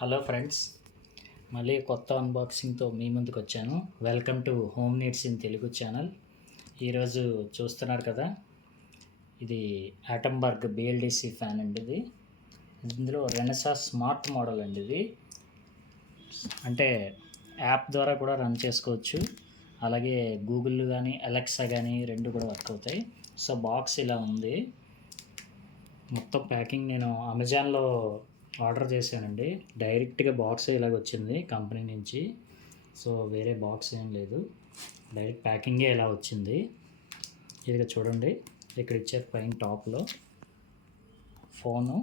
Hello friends, మళ్ళీ కొత్త అన్బాక్సింగ్తో మీ ముందుకు వచ్చాను. Welcome to home needs in Telugu channel. ఈరోజు చూస్తున్నారు కదా, ఇది ఆటంబర్గ్ బిఎల్డిసి ఫ్యాన్ అండి. ఇందులో రెనెసా స్మార్ట్ మోడల్ అండి. ఇది అంటే యాప్ ద్వారా కూడా రన్ చేసుకోవచ్చు. అలాగే గూగుల్ కానీ అలెక్సా కానీ రెండు కూడా వర్క్ అవుతాయి. సో బాక్స్ ఇలా ఉంది. మొత్తం ప్యాకింగ్ నేను అమెజాన్లో ఆర్డర్ చేశానండి. డైరెక్ట్గా బాక్స్ ఇలాగ వచ్చింది కంపెనీ నుంచి. సో వేరే బాక్స్ ఏం లేదు, డైరెక్ట్ ప్యాకింగే ఇలా వచ్చింది. ఇదిగా చూడండి, ఇక్కడ ఇచ్చారు పైన టాప్లో ఫోను.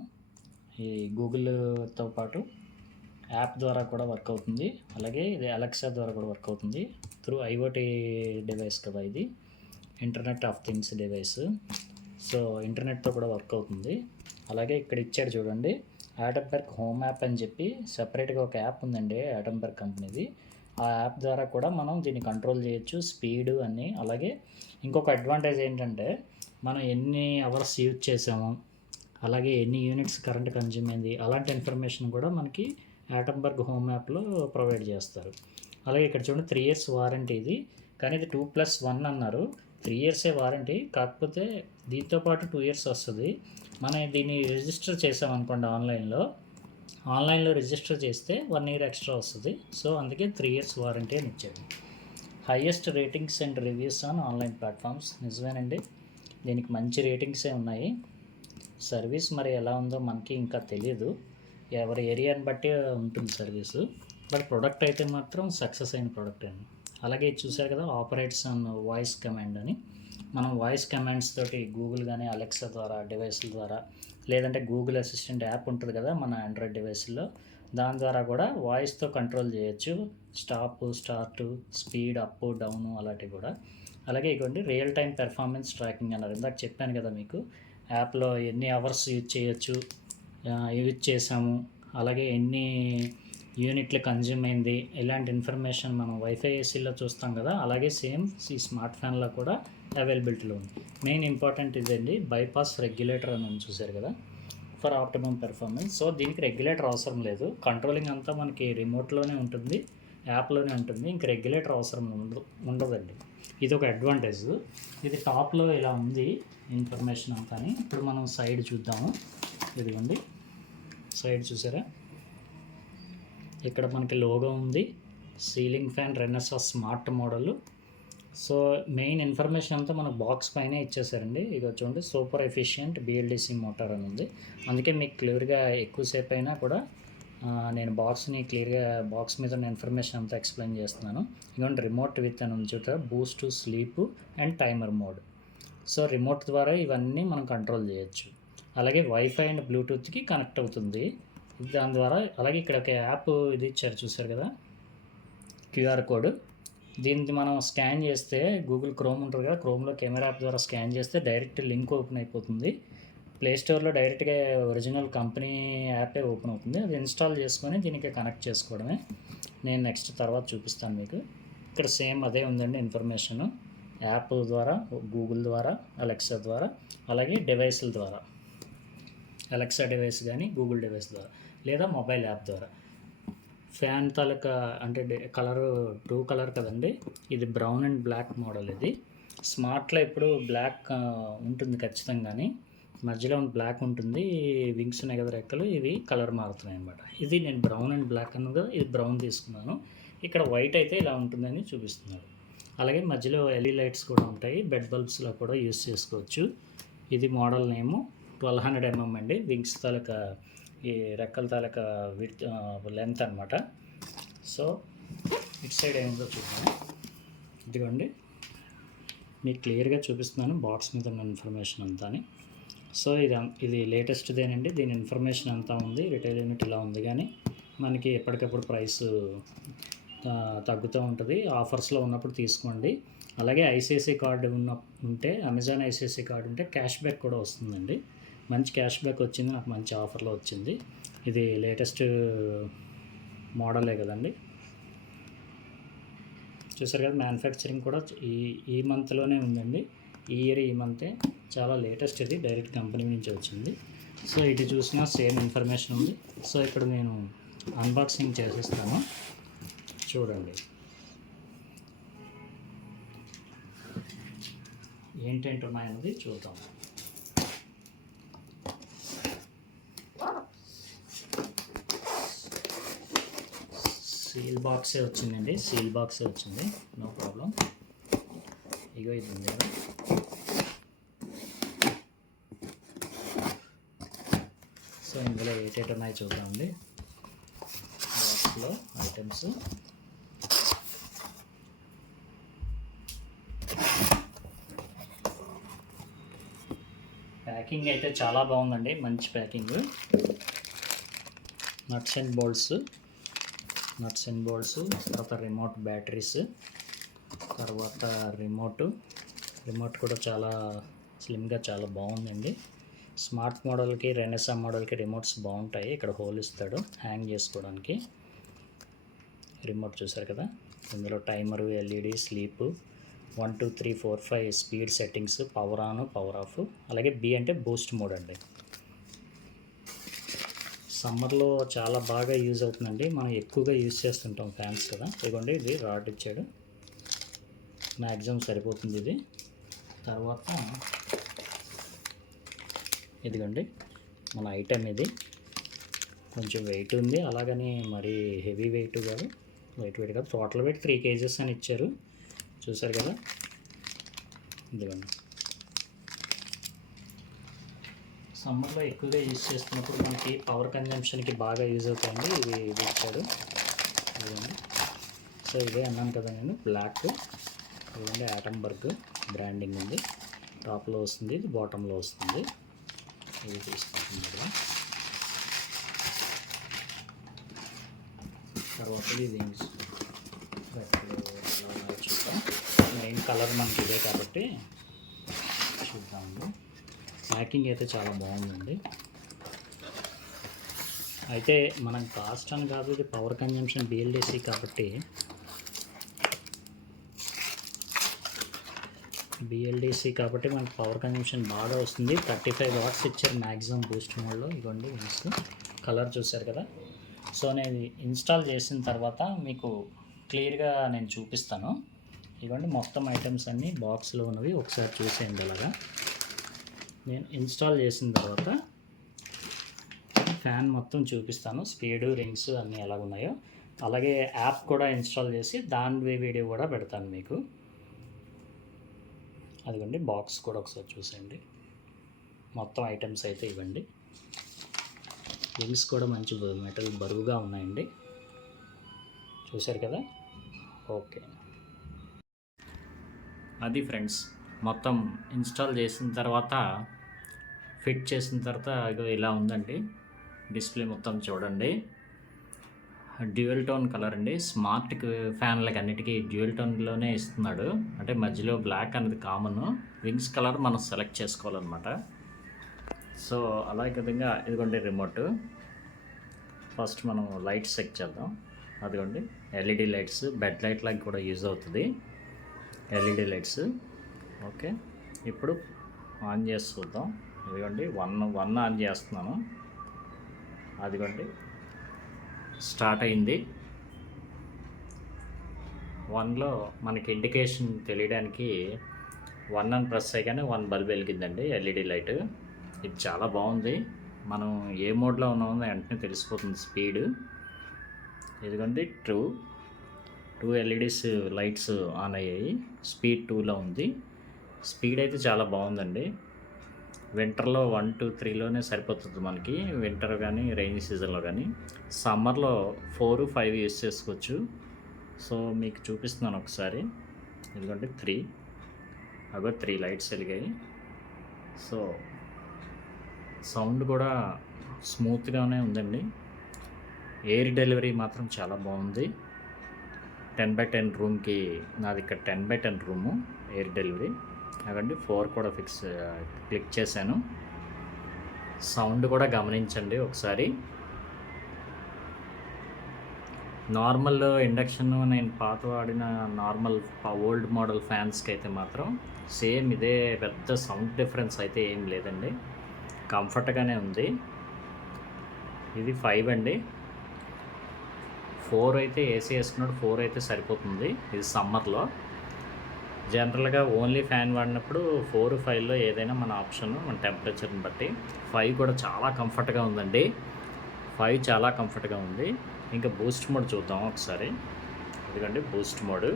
ఈ గూగుల్తో పాటు యాప్ ద్వారా కూడా వర్క్ అవుతుంది. అలాగే ఇది అలెక్సా ద్వారా కూడా వర్క్ అవుతుంది. త్రూ ఐఓటీ డివైస్ కదా ఇది, internet of things device. So ఇంటర్నెట్తో కూడా వర్క్ అవుతుంది. అలాగే ఇక్కడ ఇచ్చాడు చూడండి, ఆటంబర్గ్ హోమ్ యాప్ అని చెప్పి సపరేట్గా ఒక యాప్ ఉందండి ఆటంబర్గ్ కంపెనీది. ఆ యాప్ ద్వారా కూడా మనం దీన్ని కంట్రోల్ చేయొచ్చు, స్పీడ్ అన్నీ. అలాగే ఇంకొక అడ్వాంటేజ్ ఏంటంటే, మనం ఎన్ని అవర్స్ యూజ్ చేసాము, అలాగే ఎన్ని యూనిట్స్ కరెంట్ కన్జ్యూమ్ అయింది, అలాంటి ఇన్ఫర్మేషన్ కూడా మనకి ఆటంబర్గ్ హోమ్ యాప్లో ప్రొవైడ్ చేస్తారు. అలాగే ఇక్కడ చూడండి 3 years వారంటీ ఇది, కానీ ఇది 2+1 అన్నారు. 3 years వారంటీ, కాకపోతే దీంతో పాటు 2 years వస్తుంది. మనం దీన్ని రిజిస్టర్ చేసామనుకోండి ఆన్లైన్లో రిజిస్టర్ చేస్తే 1 year ఎక్స్ట్రా వస్తుంది. సో అందుకే 3 years వారంటీ అని ఇచ్చాడు. Highest ratings and reviews on online platforms. నిజమేనండి, దీనికి మంచి రేటింగ్సే ఉన్నాయి. సర్వీస్ మరి ఎలా ఉందో మనకి ఇంకా తెలియదు, ఎవరి ఏరియాని బట్టి ఉంటుంది సర్వీసు. బట్ ప్రొడక్ట్ అయితే మాత్రం సక్సెస్ అయిన ప్రొడక్ట్ అండి. అలాగే చూసారు కదా, ఆపరేట్స్ ఆన్ వాయిస్ కమాండ్ అని. మనం వాయిస్ కమాండ్స్ తోటి గూగుల్ కానీ అలెక్సా ద్వారా డివైస్ల ద్వారా, లేదంటే గూగుల్ అసిస్టెంట్ యాప్ ఉంటుంది కదా మన ఆండ్రాయిడ్ డివైస్లో, దాని ద్వారా కూడా వాయిస్తో కంట్రోల్ చేయొచ్చు. Stop, start, speed, up, down అలాంటివి కూడా. అలాగే ఇవ్వండి రియల్ టైం పెర్ఫార్మెన్స్ ట్రాకింగ్ అన్నారు. ఇందాక చెప్పాను కదా మీకు, యాప్లో ఎన్ని అవర్స్ యూజ్ చేయొచ్చు, యూజ్ చేసాము, అలాగే ఎన్ని యూనిట్లు కన్జ్యూమ్ అయింది, ఇలాంటి ఇన్ఫర్మేషన్ మనం వైఫై ఏసీలో చూస్తాం కదా, అలాగే సేమ్ ఈ స్మార్ట్ ఫ్యాన్లో కూడా అవైలబిలిటీలో ఉంది. మెయిన్ ఇంపార్టెంట్ ఇదండి, బైపాస్ రెగ్యులేటర్ అని చూసారు కదా, ఫర్ ఆప్టిమమ్ పెర్ఫార్మెన్స్. సో దీనికి రెగ్యులేటర్ అవసరం లేదు, కంట్రోలింగ్ అంతా మనకి రిమోట్లోనే ఉంటుంది, యాప్లోనే ఉంటుంది. ఇంక రెగ్యులేటర్ అవసరం ఉండదండి. ఇది ఒక అడ్వాంటేజ్. ఇది టాప్లో ఇలా ఉంది ఇన్ఫర్మేషన్ అంతా. ఇప్పుడు మనం సైడ్ చూద్దాము. ఇదిగోండి సైడ్ చూసారా, ఇక్కడ మనకి లోగో ఉంది. Ceiling fan Renesa smart model. So main information అంతా మన బాక్స్ పైన ఇచ్చేసారండి. ఇక చూడండి, సూపర్ ఎఫిషియంట్ బిఎల్డిసి మోటార్ అని ఉంది. అందుకే మీకు క్లియర్గా ఎక్కువసేపు అయినా కూడా నేను బాక్స్ని క్లియర్గా బాక్స్ మీద ఉన్న ఇన్ఫర్మేషన్ అంతా ఎక్స్ప్లెయిన్ చేస్తున్నాను. ఇదిగోండి రిమోట్ విత్ అని ఉంది చూడ, Boost to sleep and timer mode. So remote ద్వారా ఇవన్నీ మనం కంట్రోల్ చేయొచ్చు. అలాగే వైఫై అండ్ బ్లూటూత్కి కనెక్ట్ అవుతుంది దాని ద్వారా. అలాగే ఇక్కడ ఒక యాప్ ఇది ఇచ్చారు చూసారు కదా, క్యూఆర్ కోడ్. దీన్ని మనం స్కాన్ చేస్తే, గూగుల్ క్రోమ్ ఉంటుంది కదా, క్రోమ్లో కెమెరా యాప్ ద్వారా స్కాన్ చేస్తే డైరెక్ట్ లింక్ ఓపెన్ అయిపోతుంది. ప్లేస్టోర్లో డైరెక్ట్గా ఒరిజినల్ కంపెనీ యాపే ఓపెన్ అవుతుంది. అది ఇన్స్టాల్ చేసుకొని దీనికి కనెక్ట్ చేసుకోవడమే. నేను నెక్స్ట్ తర్వాత చూపిస్తాను మీకు. ఇక్కడ సేమ్ అదే ఉందండి ఇన్ఫర్మేషను, యాప్ ద్వారా, గూగుల్ ద్వారా, అలెక్సా ద్వారా, అలాగే డివైస్ల ద్వారా, అలెక్సా డివైస్ కానీ గూగుల్ డివైస్ ద్వారా, లేదా మొబైల్ యాప్ ద్వారా. ఫ్యాన్ తాలూకా అంటే కలరు 2 కలర్ కదండి, ఇది బ్రౌన్ అండ్ బ్లాక్ మోడల్. ఇది స్మార్ట్లో ఇప్పుడు బ్లాక్ ఉంటుంది ఖచ్చితంగాని, మధ్యలో బ్లాక్ ఉంటుంది. వింగ్స్ ఉన్నాయి కదా, రెక్కలు, ఇవి కలర్ మారుతున్నాయి అన్నమాట. ఇది నేను బ్రౌన్ అండ్ బ్లాక్ అన్నది, ఇది బ్రౌన్ తీసుకున్నాను. ఇక్కడ వైట్ అయితే ఇలా ఉంటుందని చూపిస్తున్నారు. అలాగే మధ్యలో ఎల్ఈడి లైట్స్ కూడా ఉంటాయి, బెడ్ బల్బ్స్లో కూడా యూస్ చేసుకోవచ్చు. ఇది మోడల్ నేము 1200 mm అండి. వింగ్స్ తాలూకా ఈ రెక్కల తాలూకా లెంత్ అనమాట. సో ఇటు సైడ్ ఏముందో చూద్దాం. ఇదిగోండి, మీకు క్లియర్గా చూపిస్తున్నాను బాక్స్ మీద ఉన్న ఇన్ఫర్మేషన్ అంతా. సో ఇది లేటెస్ట్దేనండి, దీని ఇన్ఫర్మేషన్ అంతా ఉంది. రిటైల్ యూనిట్ ఇలా ఉంది, కానీ మనకి ఎప్పటికప్పుడు ప్రైస్ తగ్గుతూ ఉంటుంది. ఆఫర్స్లో ఉన్నప్పుడు తీసుకోండి. అలాగే ఐసిఐసిఐ కార్డు ఉంటే, అమెజాన్ ఐసిఐసిఐ కార్డు ఉంటే క్యాష్ బ్యాక్ కూడా వస్తుందండి. మంచి క్యాష్ బ్యాక్ వచ్చింది, నాకు మంచి ఆఫర్లో వచ్చింది. ఇది లేటెస్ట్ మోడలే కదండి, చూసారు కదా. మ్యానుఫ్యాక్చరింగ్ కూడా ఈ మంత్లోనే ఉందండి, ఈ ఇయర్ ఈ మంతే. చాలా లేటెస్ట్, ఇది డైరెక్ట్ కంపెనీ నుంచి వచ్చింది. సో ఇటు చూసినా సేమ్ ఇన్ఫర్మేషన్ ఉంది. సో ఇక్కడ నేను అన్బాక్సింగ్ చేసేస్తాను, చూడండి ఏంటేంటి ఉన్నాయన్నది చూద్దాం. సీల్ బాక్సే వచ్చిందండి, సీల్ బాక్సే వచ్చింది, నో ప్రాబ్లం. ఇగో ఇది ఉంది కదా, సో ఇందులో ఏటేటి ఉన్నాయి చూద్దామండి. బాక్స్లో ఐటమ్స్ ప్యాకింగ్ అయితే చాలా బాగుందండి, మంచి ప్యాకింగ్. నట్స్ అండ్ బోల్ట్స్, తర్వాత రిమోట్ బ్యాటరీస్, తర్వాత రిమోట్ కూడా చాలా స్లిమ్గా చాలా బాగుందండి. స్మార్ట్ మోడల్కి, రెనెసా మోడల్కి రిమోట్స్ బాగుంటాయి. ఇక్కడ హోల్ ఇస్తాడు హ్యాంగ్ చేసుకోవడానికి. రిమోట్ చూసారు కదా, ఇందులో timer, LED, sleep, 1 2 3 4 5 speed settings, power on, power of, అలాగే బి అంటే బూస్ట్ మోడ్ అండి. సమ్మర్లో చాలా బాగా యూజ్ అవుతుందండి, మనం ఎక్కువగా యూజ్ చేస్తుంటాం ఫ్యాన్స్ కదా. ఇదిగోండి ఇది రాడ్ ఇచ్చాడు, మ్యాక్సిమం సరిపోతుంది ఇది. తర్వాత ఇదిగోండి మన ఐటెం, ఇది కొంచెం వెయిట్ ఉంది, అలాగని మరి హెవీ వెయిట్ కాదు, లైట్ వెయిట్ కాదు. టోటల్ వెయిట్ 3 kgs అని ఇచ్చారు, చూసారు కదా. ఇదిగోండి సమ్మర్లో ఎక్కువగా యూజ్ చేస్తున్నప్పుడు మనకి పవర్ కన్జంప్షన్కి బాగా యూజ్ అవుతాయండి. ఇది ఇచ్చాడు, ఇదిగోండి. సో ఇదే అన్నాను కదా నేను, బ్లాక్. ఇదిగోండి ఆటంబర్గ్ బ్రాండింగ్ ఉంది, టాప్లో వస్తుంది, ఇది బాటంలో వస్తుంది. ఇది తీసుకుంటుంది కదా. తర్వాత ఇది చూద్దాం, మెయిన్ కలర్ మనకి ఇదే కాబట్టి చూద్దాము. ప్యాకింగ్ అయితే చాలా బాగుందండి. అయితే మనం కాస్ట్ అని కాదు, ఇది పవర్ కన్జంప్షన్ బిఎల్డిసి కాబట్టి మనకి పవర్ కన్జంప్షన్ బాగా వస్తుంది. 35 watts ఇచ్చారు మ్యాక్సిమం బూస్ట్ మోడ్లో. ఇదిగోండి కలర్ చూసారు కదా. సో నేను ఇన్స్టాల్ చేసిన తర్వాత మీకు క్లియర్గా నేను చూపిస్తాను. ఇదిగోండి మొత్తం ఐటమ్స్ అన్నీ బాక్స్లో ఉన్నవి ఒకసారి చూసేయండి. అలాగా నేను ఇన్స్టాల్ చేసిన తర్వాత ఫ్యాన్ మొత్తం చూపిస్తాను, స్పీడు, రింగ్స్ అన్నీ ఎలా ఉన్నాయో. అలాగే యాప్ కూడా ఇన్స్టాల్ చేసి దాని వీడియో కూడా పెడతాను మీకు. అదిగోండి బాక్స్ కూడా ఒకసారి చూసేయండి. మొత్తం ఐటమ్స్ అయితే ఇవ్వండి. రింగ్స్ కూడా మంచి మెటల్ బరువుగా ఉన్నాయండి, చూశారు కదా. ఓకే, అది ఫ్రెండ్స్ మొత్తం ఇన్స్టాల్ చేసిన తర్వాత, ఫిట్ చేసిన తర్వాత ఇగో ఇలా ఉందండి డిస్ప్లే. మొత్తం చూడండి, డ్యూయల్ టోన్ కలర్ అండి. స్మార్ట్ ఫ్యాన్లకి అన్నిటికీ డ్యూయల్ టోన్లోనే ఇస్తున్నాడు, అంటే మధ్యలో బ్లాక్ అనేది కామన్. వింగ్స్ కలర్ మనం సెలెక్ట్ చేసుకోవాలన్నమాట. సో అలాగే విధంగా ఇదిగోండి రిమోట్. ఫస్ట్ మనం లైట్స్ చెక్ చేద్దాం. అదిగోండి ఎల్ఈడి లైట్స్, బెడ్ లైట్ లాగా కూడా యూజ్ అవుతుంది ఎల్ఈడి లైట్స్. ఓకే, ఇప్పుడు ఆన్ చేసి చూద్దాం. ఇదిగోండి వన్ ఆన్ చేస్తున్నాను. అదిగోండి స్టార్ట్ అయింది. 1లో మనకి ఇండికేషన్ తెలియడానికి 1 అని ప్రెస్ అయ్యగానే 1 బల్బ్ వెలిగిందండి ఎల్ఈడి లైట్. ఇది చాలా బాగుంది, మనం ఏ మోడ్లో ఉన్నామో వెంటనే తెలిసిపోతుంది స్పీడ్. ఇదిగోండి 2 ఎల్ఈడిస్ లైట్స్ ఆన్ అయ్యాయి, స్పీడ్ 2లో ఉంది. స్పీడ్ అయితే చాలా బాగుందండి. వింటర్లో 1 2 3లోనే సరిపోతుంది మనకి, వింటర్ కానీ రైనీ సీజన్లో కానీ. సమ్మర్లో 4 5 యూస్ చేసుకోవచ్చు. సో మీకు చూపిస్తున్నాను ఒకసారి. ఇదిగోండి 3 అగో 3 లైట్స్ వెలిగాయి. సో సౌండ్ కూడా స్మూత్గానే ఉందండి. ఎయిర్ డెలివరీ మాత్రం చాలా బాగుంది. 10x10 రూమ్కి, నాది ఇక్కడ 10x10 రూము ఎయిర్ డెలివరీ. అవండి 4 కూడా క్లిక్ చేశాను. సౌండ్ కూడా గమనించండి ఒకసారి. నార్మల్ ఇండక్షన్ నేను పాత వాడిన నార్మల్ ఓల్డ్ మోడల్ ఫ్యాన్స్కి అయితే మాత్రం సేమ్ ఇదే, పెద్ద సౌండ్ డిఫరెన్స్ అయితే ఏం లేదండి, కంఫర్ట్గానే ఉంది. ఇది 5 అండి. 4 అయితే ఏసీ వేసుకున్నాడు, 4 అయితే సరిపోతుంది ఇది సమ్మర్లో. జనరల్గా ఓన్లీ ఫ్యాన్ వాడినప్పుడు 4, 5లో ఏదైనా మన ఆప్షన్, మన టెంపరేచర్ని బట్టి. 5 కూడా చాలా కంఫర్ట్గా ఉందండి. 5 చాలా కంఫర్ట్గా ఉంది. ఇంకా బూస్ట్ మోడ్ చూద్దాం ఒకసారి. ఎందుకంటే Boost mode,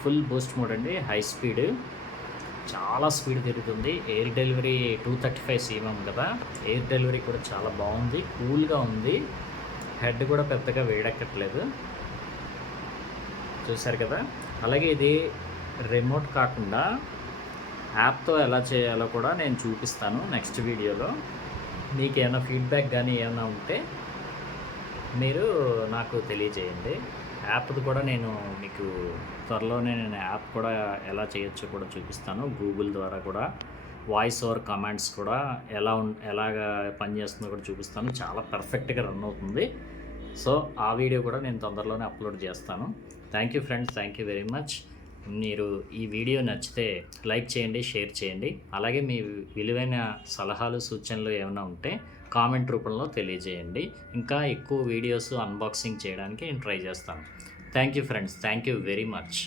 full Boost mode అండి, హై స్పీడ్, చాలా స్పీడ్ తిరుగుతుంది. ఎయిర్ డెలివరీ 235 cm కదా, ఎయిర్ డెలివరీ కూడా చాలా బాగుంది, కూల్గా ఉంది. హెడ్ కూడా పెద్దగా వేడెక్కట్లేదు, చూసారు కదా. అలాగే ఇది రిమోట్ కాకుండా యాప్తో ఎలా చేయాలో కూడా నేను చూపిస్తాను నెక్స్ట్ వీడియోలో. మీకు ఏమైనా ఫీడ్బ్యాక్ కానీ ఏమైనా ఉంటే మీరు నాకు తెలియజేయండి. యాప్ది కూడా నేను మీకు త్వరలోనే యాప్ కూడా ఎలా చేయొచ్చో కూడా చూపిస్తాను. గూగుల్ ద్వారా కూడా వాయిస్ ఓవర్ కమాండ్స్ కూడా ఎలాగా పనిచేస్తుందో కూడా చూపిస్తాను. చాలా పర్ఫెక్ట్గా రన్ అవుతుంది. సో ఆ వీడియో కూడా నేను తొందరలోనే అప్లోడ్ చేస్తాను. Thank you friends, thank you very much. మీరు ఈ వీడియో నచ్చితే లైక్ చేయండి, షేర్ చేయండి. అలాగే మీ విలువైన సలహాలు, సూచనలు ఏమైనా ఉంటే కామెంట్ రూపంలో తెలియజేయండి. ఇంకా ఎక్కువ వీడియోస్ అన్బాక్సింగ్ చేయడానికి నేను ట్రై చేస్తాను. Thank you friends, thank you very much.